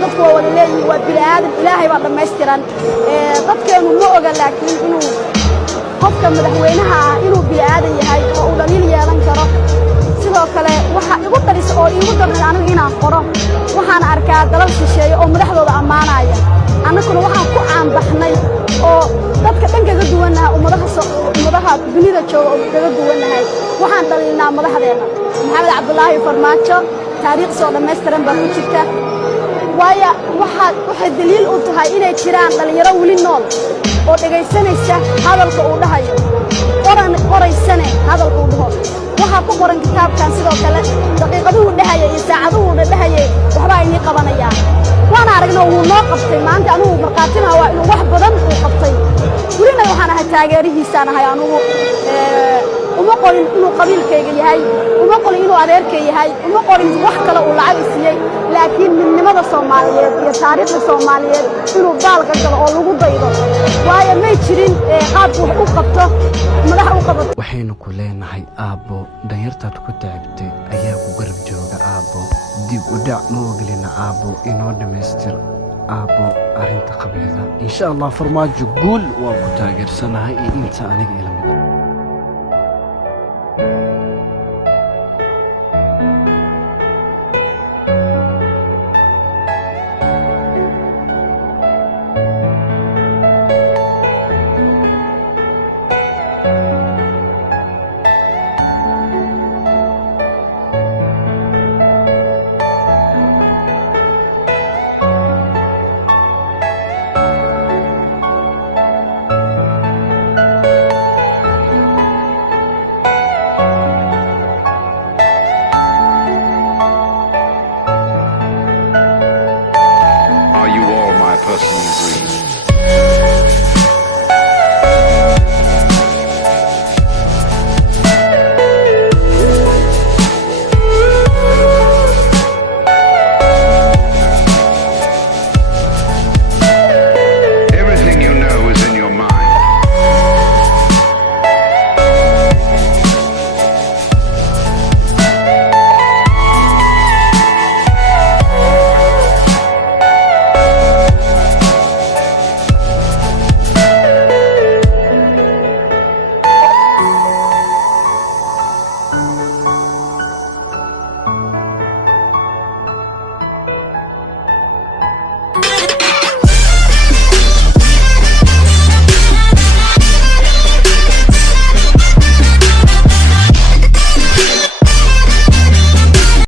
dadku waa wada leeyihiin waa bini'aadam ilaahay baa dhammaystiran dadkeenu ma oga laakiin inuu qofka madaxweynaha ah inuu bini'aadan yahay oo uu dhaliil yeelan karo sidoo kale waxa igu daris oo igu darin anigu inaan qoro waxaan arkaa dalal shisheeye oo madaxdooda ammaanaya annaguna waxaan ku caanbaxnay oo dadka dhan kaga duwannahay ummadaha dunida jooga oo kaga duwannahay waxaan dhaliilnaa madaxdeena maxamed cabdulaahi farmaajo taariikh soo dhammaystiran baa ku jirta waayo waxay daliil u tahay inay jiraan dhalinyaro weli nool oo dhegaysanaysa hadalka uu dhahayo qoraysane hadalka uu dhaho waxaa ku qoran kitaabkan sidoo kale daqiiqaduhu dhahaya iyo saacaduhu dhahayay waxbaa inii qabanayaan waan aragna wuu noo qabtay maanta anugu marqaatina waa inuu wax badan uu qabtay welina waxaan ahay taageerihiisaan ahay anugu uma qorin inuu qabiilkayga yahay uma qorin inuu adeerkay yahay uma qorin wax kale uu lacag siiyey laakiin midnimada Soomaaliyeed iyo taariikhda Soomaaliyeed inuu baalka galo oo lagu daydo waayo may jirin qaab wax u qabto madax u qabato waxaynu ku leenahay aabbo danyartaad ku taabtay ayaa ku garab jooga aabbo dib u dhac ma oglina aabbo inoo dhamaystir aabbo arrinta qabiilada insha Allah farmaajo guul waa ku taageersanahay inta aniga ila mid personal